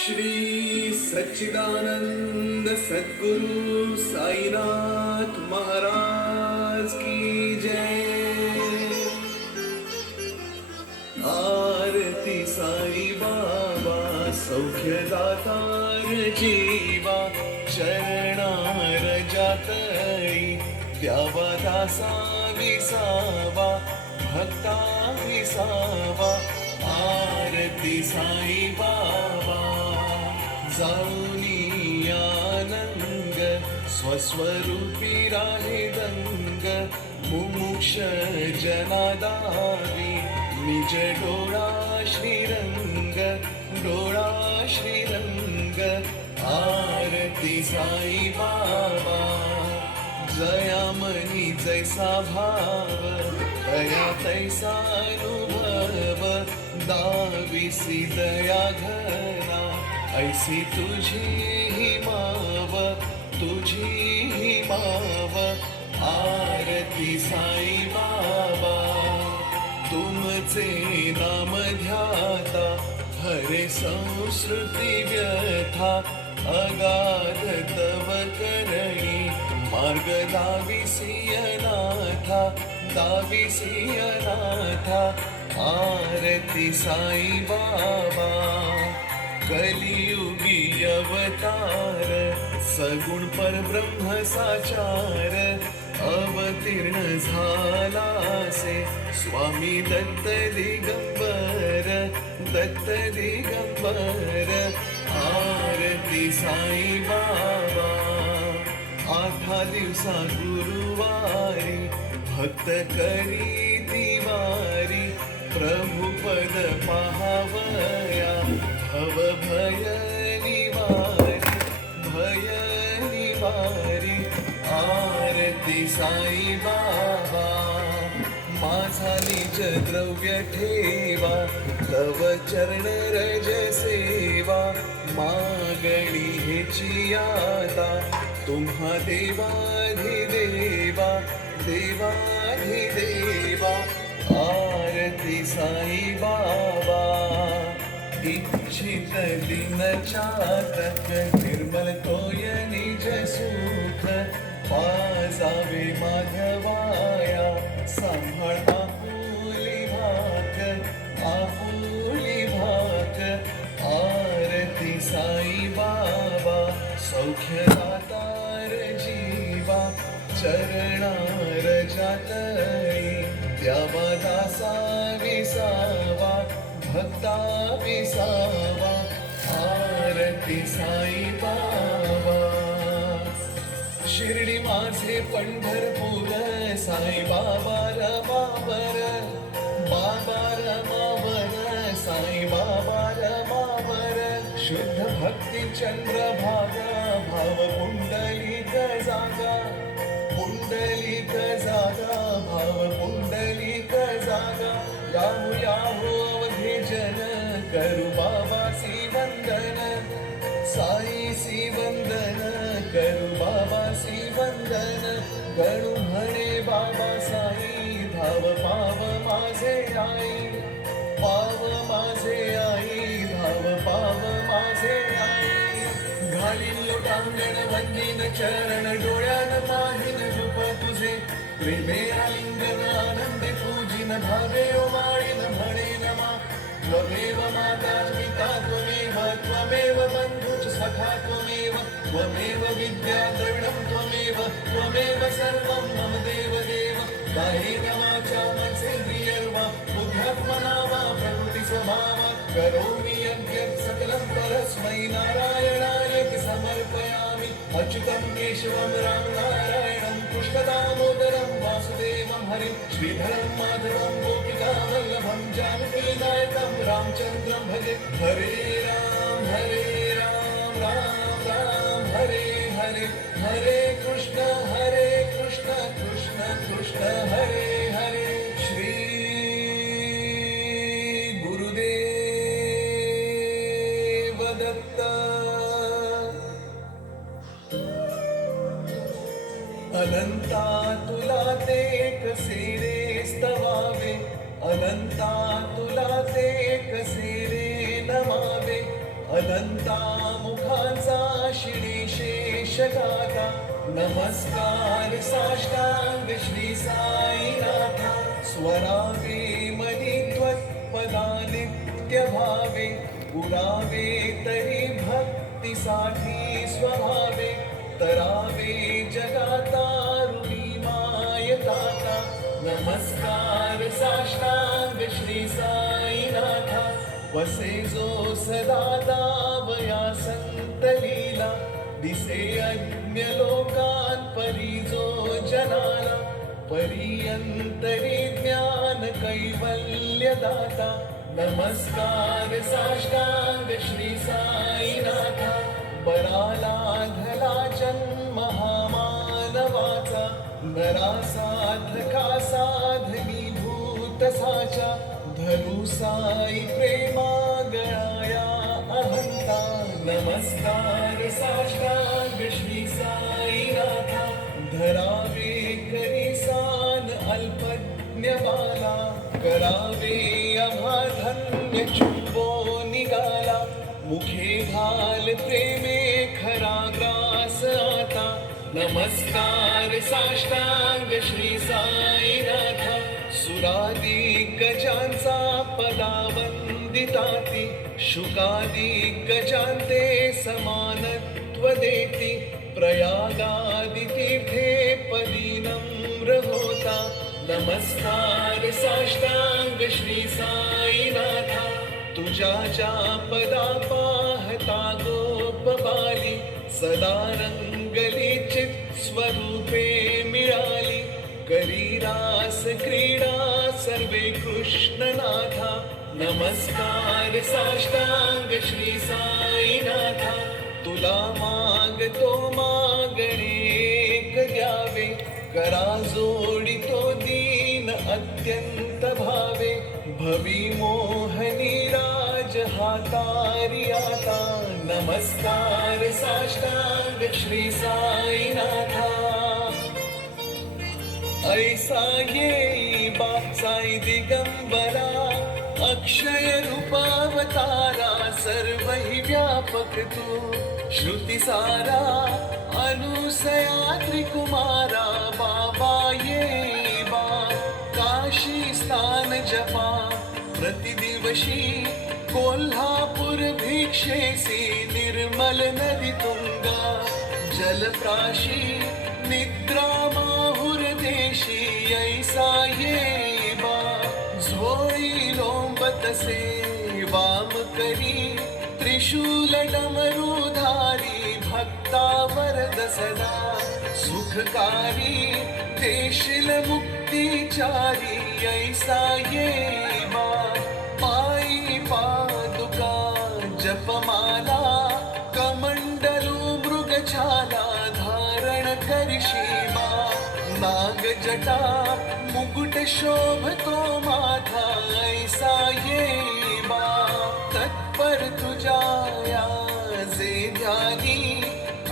श्री सच्चिदानंद सद्गुरु साईनाथ महाराज की जय। आरती साई बाबा सौख्य दातार जीवा, शरणार जातळी द्यावा दासा विसावा, भक्ता विसावा। आरती साई बाबा जाऊनी आनंद, स्वस्वरूपी राहे दंग। मुमुक्ष जनादावी निज डोळा श्रीरंग, डोळा श्रीरंग। आरती साई बाबा जयामनी जैसा भाव, दया तैसा अनुभव। दाविसी दया घना ऐसी तुझी ही माव, तुझी ही माव। आरती साई बाबा तुमचे नाम ध्याता, हरे संस्कृती व्यथा। अगाध तव करणी मार्ग दाविसी अनाथा, दाविसी अनाथा। आरती साई बाबा कलियुगी अवतार, सगुण परब्रह्म साचार। अवतीर्ण झालासे स्वामी दत्त दिगंबर, दत्त दिगंबर। आरती साई बाबा आठा दिवसा गुरुवारी, भक्त करी तिवारी। प्रभुपद पाहावया भव भय निवारी, भय निवारी। आरती साई बाबा माझा निज द्रव्य ठेवा, तव चरण रज सेवा। मागणी हेची आता तुम्हा देवाधिदेवा, देवाधिदेवा। आरती साई बाबा इच्छित दिन चातक, निर्मल तोय निज सुख। पाजावे माधवाया सांभाळ आपुली भाक, आपुली भाक। आरती साई बाबा सौख्य दातार जीवा, चरणार जातळी द्यावा दासा विसावा, भक्ता विसावा। आरती साई बाबा शिर्डी माझे पंढरपूर, साई बाबा रमावर, बाबा रमावर। साई बाबा रमावर शुद्ध भक्ती चंद्रभागा, भाव पुंडलिक जागा, पुंडलिक जागा। भाव पुंडलिक जागा। याहू याहू अवघे जन, करू बाबासी वंदन। साई सी वंदन, करू बाबासी वंदन। गणू म्हणे बाबा साई, धाव पाव माझे आई, पाव माझे आई। धाव पाव माझे आई। घालीन लोटांगण वंदीन चरण, डोळ्यान पाहीन रूप तुझे। प्रेमे आलिंगन आनंदे पूजिन, भावे ओवाळीन म्हणे नमा। त्वमेव माता पिता त्वमेव, त्वमेव बंधुश्च सखा त्वमेव। त्वमेव विद्या द्रविणं त्वमेव, त्वमेव सर्वं मम देव देव। कायेन वाचा मनसेन्द्रियर्वा, बुद्ध्यात्मना वा प्रकृति स्वभावात्। करोमि यज्ञं सकलं परस्मै नारायणाय समर्पयामि। अच्युतं केशवं राम नारायणं, कृष्णदामोदरं वासुदेवं हरिं। श्रीधरं माधवं गोपिका वल्लभं, जानकीनायकं रामचन्द्रं भजे। हरे राम, राम राम, हरे हरे। हरे कृष्ण, कृष्ण कृष्ण हरे हरे। श्री गुरुदेव दत्त। अनंता तुला ते कसे रे स्तवावे, अनंता तुला ते कसे रे नमावे। अनंता मुखांचा शिडी शेषगाता नमस्कार साष्टांग श्री साईनाथा स्वरावे मनी त्वत्पदा नित्य भावे पुरावे तरी भक्तीसाठी स्वभावे तरावे जगातारुणी मायताता नमस्कार साष्टांग श्री साईनाथा वसे जो सदा दावया संत लीला दिसे अज्ञ लोकान परी जो जनाला परियंतरी ज्ञान कैवल्य दाता नमस्कार साष्टांग श्री साईनाथा बराला घला जन्म हा मानवाचा नरा साधका साधनी भूत साचा धरू साई प्रेमा गळाया अहंता नमस्कार साष्टांग श्री साईनाथा धरावे करी सान अल्पज्ञ बाला करावे आम्हा धन्य चुंबो निघाला मुखे घाल प्रेमे खरा ग्रास आता नमस्कार साष्टांग श्री साईनाथा सुरादी गजांचा पदा वंदिताती शुकादी गजांते समानत्व देती प्रयागादि तीर्थे पदी नम्र होता नमस्कार साष्टांग श्री साईनाथा तुझ्या ज्या पदा पाहता गोप बाली सदा रंगली चित स्वरूपे मिळाली करी रास क्रीडा सर्वे कृष्णनाथा नमस्कार साष्टांग श्री साईनाथा तुला मागतो मागणे एक द्यावे करा जोडी तो दीन अत्यंत भावे भवी मोहनी राज हातारी आता नमस्कार साष्टांग श्री साईनाथा ऐसा येई बा साई दिगंबरा अक्षय रूपावतारा सर्वहि व्यापक तू श्रुती सारा अनुसया त्रिकुमारा बाबा ये बा काशी स्थान जपा प्रतिदिवशी कोल्हापूर भिक्षेसी निर्मल नदी तुंगा जलप्राशी निद्रा माहुर देशी ऐसा ये बा झोळी लोंबतसे वाम करी त्रिशूल डमरुधारी भक्ता वरद सदा सुखकारी देशील मुक्तिचारी ऐसा ये बा पायी पादुका जपमाला कमंडलू मृगछाला धारण करशी बा नाग जटा मुकुट शोभतो माथा ऐसा ये बा तत्पर तुझ्या जे ध्यानी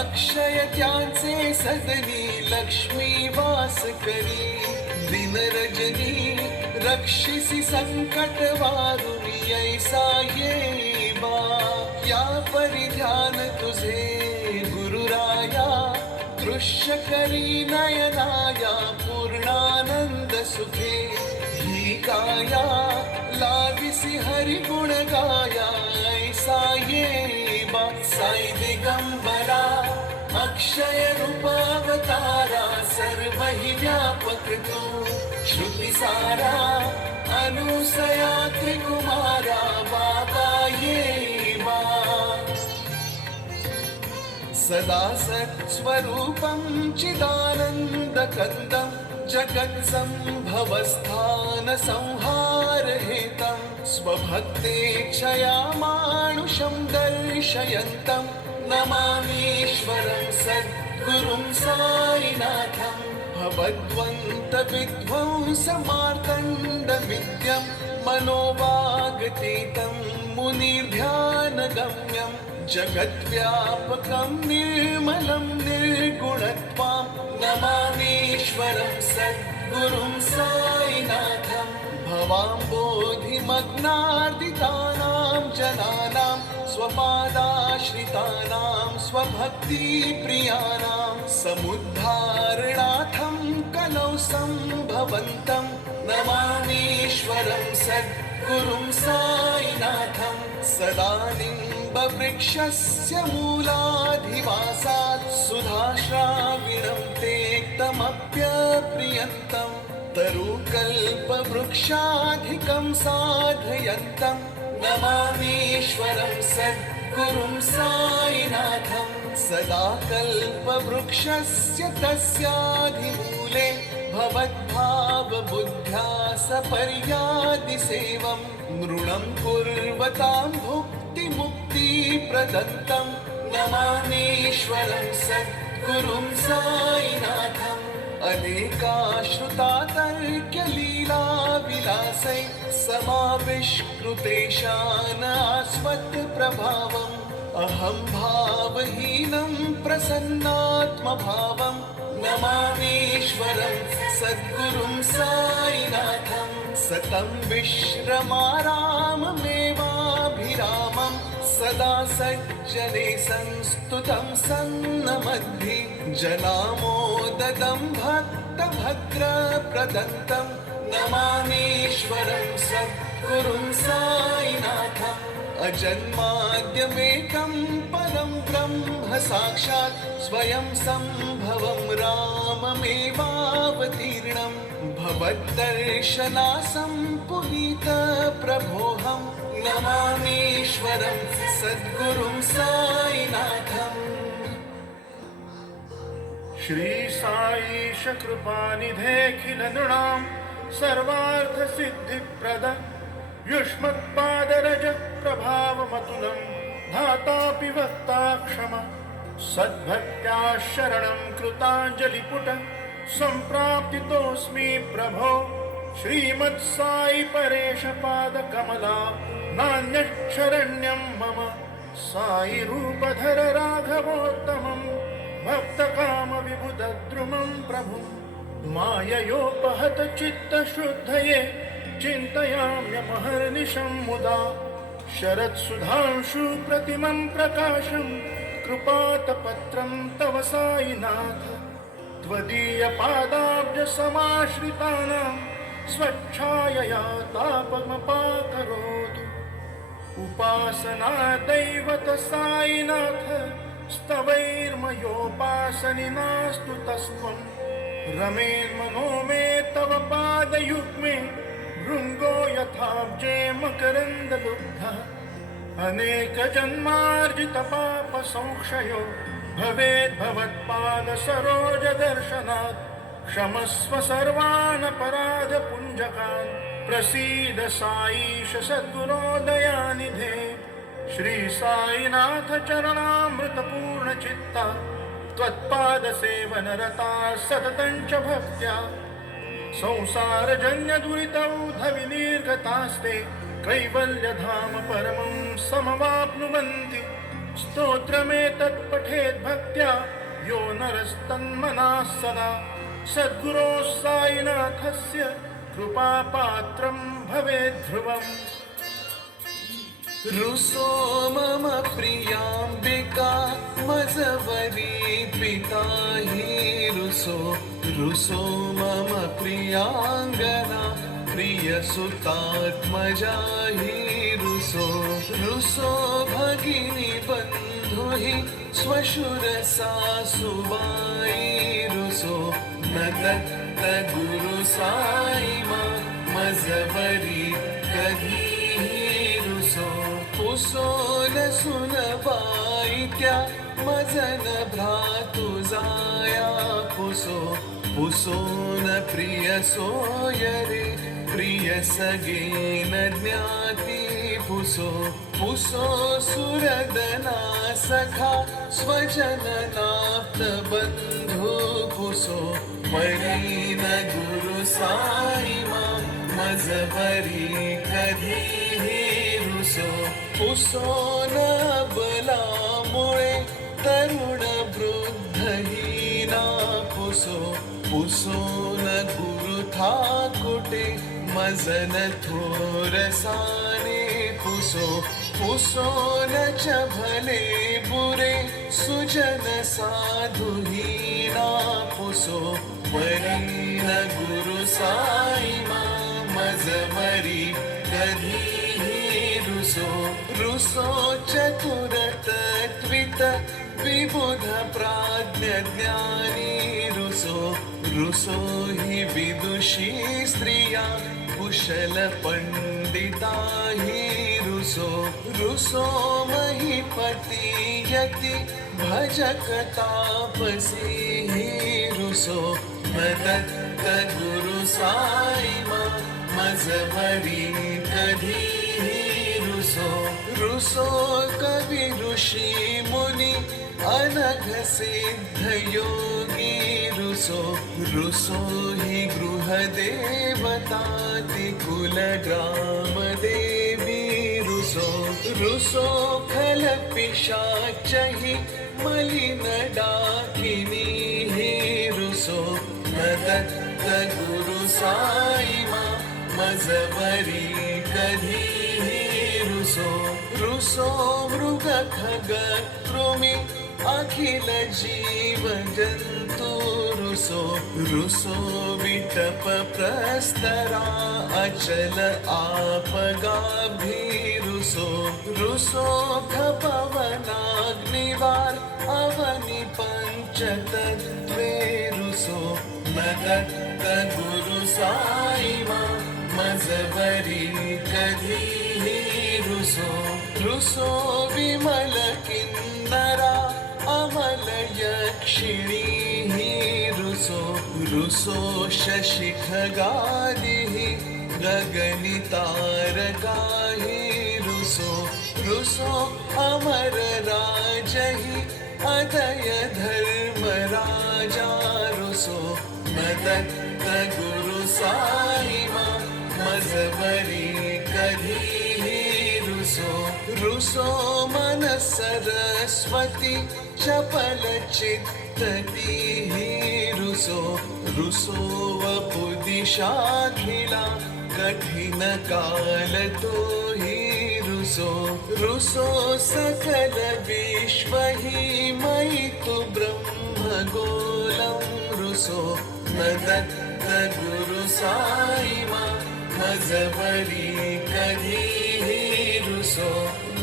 अक्षय त्यांचे सदनी लक्ष्मी वास करी दिन रजनी रक्षिसी संकट वारुणी ऐसा ये बा या परिध्यान तुझे गुरुराया दृश्य करी नयनाया पूर्णानंद सुखे ही काया लाविसी हरि गुण गाया ऐसा ये बा साई दिगंबरा अक्षय रूपावतारा सर्वहि व्यापक तू श्रुती सारा अनुसया त्रिकुमारा बाबा ये बा सदा सत्स्वरूपं चिदानन्दकन्दं जगत्सम्भवस्थान संहारहेतं स्वभक्तेच्छया मानुषं दर्शयन्तं नमामीश्वरं सद्गुरुं साईनाथं भवद्वन्त विध्वंसमार्तण्डविद्यं मनोवागतीतं मुनिर्ध्यानगम्यं जगद्व्यापकं निर्मलं निर्गुणत्वां नमामीश्वरं सद्गुरुं साईनाथं भवाम्बोधिमग्नार्दितानां जनानां स्वपादाश्रितानां स्वभक्तिप्रियाणां समुद्धारणार्थं कलौ सम्भवन्तं नमामीश्वरं सद्गुरुं साईनाथं सदा निम्बवृक्षस्य मूलाधिवासात् सुधाश्राविणं तेक्तमप्यप्रियन्तं तरुकल्पवृक्षाधिकं साधयन्तं नमामीश्वरं सद्गुरुं साईनाथं सदा कल्पवृक्षस्य तस्याधिमूले भवद्भावबुद्ध्या सपर्यादिसेवं नृणं कुर्वतां भुक्तिमुक्तिप्रदत्तं नमामीश्वरं सद्गुरुं साईनाथम् अनेकाश्रुतातर्क्यलीलाविलासै समाविष्कृतेशानास्वत्प्रभावम् अहं भावहीनं प्रसन्नात्मभावं नमामीश्वरं सद्गुरुं साईनाथं सतं विश्रमाराममेवाभिरामं सदा सज्जने संस्तुतं सन्नमद्धि जनामोददं भक्तभद्रप्रदत्तं नमामीश्वरं सद्गुरुं साईनाथम् अजन्माद्यमेकं परं ब्रह्म साक्षात् स्वयं सम्भवं राममेवावतीर्णं भवद्दर्शनासं पुनीतप्रभोऽहं नमामीश्वरं सद्गुरुं साईनाथम्। श्री साईश कृपानिधेऽखिल नृणां सर्वार्थसिद्धिप्रद युष्मत्पादरज प्रभावमतुलं धातापि वक्ता क्षम सद्भक्त्या शरणं कृताञ्जलिपुट सम्प्राप्तितोऽस्मि प्रभो श्रीमत्साई परेश पादकमला नान्यच्छरण्यं मम साई रूपधर राघवोत्तमं भक्तकामविबुधद्रुमं प्रभुं माययोपहत चित्तशुद्धये चिन्तयाम्यमहर्निशं मुदा शरत्सुधांशु प्रतिमं प्रकाशं कृपातपत्रं तव साईनाथ त्वदीयपादाब्जसमाश्रितानां स्वच्छायया तापमपाकरोतु उपासना दैवत साईनाथ स्तवैर्मयोपासनि नास्तु तस्त्वं रमेन्मनो मे तव पादयुग्मे भृङ्गो यथाब्जे मकरन्दलुब्धः अनेकजन्मार्जितपापसंक्षयो भवेद्भवत्पादसरोजदर्शनात् क्षमस्व सर्वानपराधपुञ्जकान् प्रसीद साईश सद्गुरो दयानिधे श्री साईनाथ चरणामृतपूर्णचित्ता त्वत्पादसेवनरता सततं च भक्त्या संसारजन्यदुरितौधविनिर्गतास्ते कैवल्यधाम परमं समवाप्नुवन्ति स्तोत्रमेतत् पठेत् भक्त्या यो नरस्तन्मनः सदा सद्गुरोः साईनाथस्य कृपापात्रं भवेत् ध्रुवम्। रुसो मम प्रियाम्बिका मजवरी पिता हि रुसो मम प्रियाङ्गना प्रियसुतात्मजा हि रुसो भगिनी बन्धु हि श्वशुरसा सुबाई रुसो न दत्त गुरु साई मां मजवरी कधी पुसो न सुनबाई त्या मजन भ्रातु जाया पुसो न प्रिय सोयरे प्रिय सगे न ज्ञाति पुसो सुरदना सखा स्वजन नाप्त बंधु पुसो परी न गुरु साई मां मजबरी कधी पुसो न बलामुळे तरुण वृद्धहीना पुसो न गुरु ठाकुटे मजन थोरसाने पुसो पुसोन च भले बुरे सुजन साधु हीना पुसो परीन गुरु साई मज मरी कधी रुसो रुसो चतुर तत्वित विबुध प्राज्ञ ज्ञानी रुसो रुसो हि विदुषी स्त्रिया कुशल पंडिता हि रुसो रुसो महीपति यति भजक तापसी हि रुसो मदत्त गुरु साई मज मरी कधी रुसो रुसो कवि ऋषि मुनि अनघ सिद्ध योगी रुसो रुसो हि गृह देवताति कुल ग्राम देवी रुसो रुसो खल पिशाच हि मलिन डाकिनी हि रुसो मदत्त गुरु साई मज मरी कधी रुसो रुसो मृग खग कृमि अखिल जीव जंतु रुसो रुसो विटप प्रस्तरा अचल आपगाभि रुसो रुसो पवनाग्निवार अवनि पंचतत्वे रुसो मदत्त गुरु साई मज मरी कधी रुसो रुसो विमल किन्नरा अमल यक्षिणी रुसो रुसो शशि खगादि गगनि तारका रुसो रुसो अमर राजहि अदय धर्म राजा रुसो मदत्त गुरु साई मज मरी कधी रुसो रुसो मन सरस्वती चपल चित्तती रुसो रुसो वपुदिशाखिला कठिन काल तो ही रुसो रुसो सकल विश्व ही मयि तु ब्रह्म गोलम रुसो मदत्त गुरु साई मज मरी कधी रुसो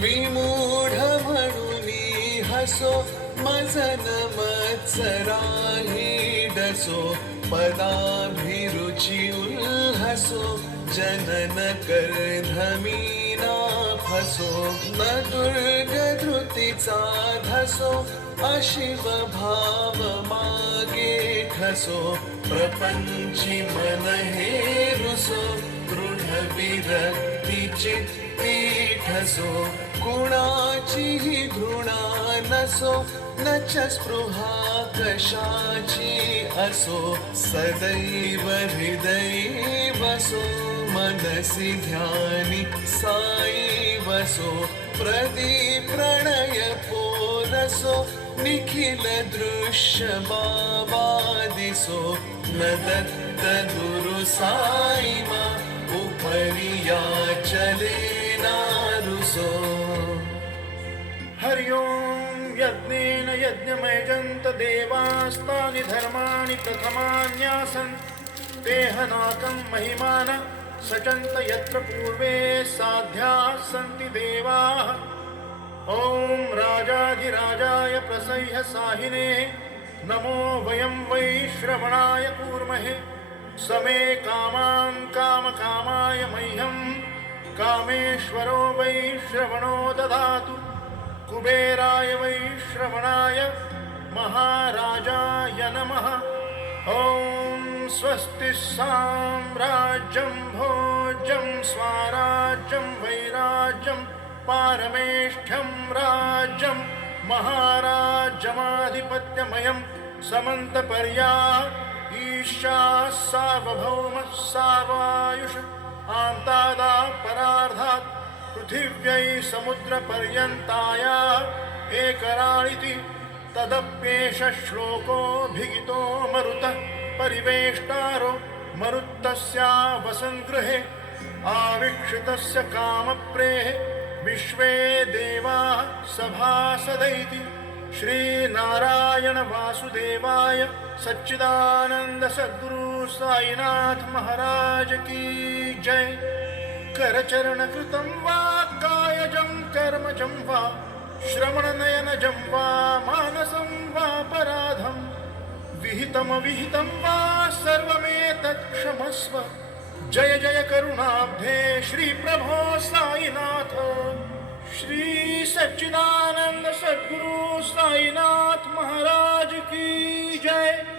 विमूढ म्हणुनी हसो मजन मत्सराही डसो पदाभिरुचि उल्हसो जनन कर्धमीना फसो न दुर्ग धृतीचा धसो अशिव भाव मागे ठसो प्रपंची मन हे रुसो दृढ विरक्ती चित्ती ठसो गुणाची हि घृणा नसो न च स्पृहा कशाची असो सदैव हृदयी वसो मनसि ध्यानि साई वसो प्रदीप प्रणय पोरसो निखिल दृश्य बाबा दिसो मदत्त गुरु साई उपरिया चले नारुसो हरि ओम यज्ञेन यज्ञमयजन्त देवास्तानि धर्माणि प्रथमान्यासन् तेहनाकं महिमान सचन्त यत्र पूर्वे साध्याः सन्ति देवाः ॐ राजाधिराजाय प्रसह्य साहिने नमो वयं वै श्रवणाय कूर्महे समे कामान् कामकामाय मह्यं कामेश्वरो वै श्रवणो ददातु कुबेराय वै श्रवणाय महाराजाय नमः ॐ स्वस्ति साम्राज्यं भोज्यं स्वाराज्यं वैराज्यं पारमेष्ठ्यं राज्यं महाराज्यमाधिपत्यमयं समन्तपर्या ईशा सार्वभौमः सार्वायुष आन्तादा परार्धात् पृथिव्यै समुद्रपर्यन्ताया एकराळिति तदप्येष श्लोकोऽभिहितो मरुतः परिवेष्टारो मरुत्तस्या वसङ्गृहे आवीक्षितस्य कामप्रेः विश्वे देवा सभासदैति श्रीनारायण वासुदेवाय सच्चिदानंद सद्गुरु साईनाथ महाराज की जय। करचरण कृतं वा कायजं कर्मजं वा श्रवणनयनजं वा मानसं वा पराधं विहितं वा सर्वमेतत् क्षमस्व। जय जय करुणाब्धे श्री प्रभो साईनाथ। श्री सच्चिदानंद सद्गुरु साईनाथ महाराज की जय।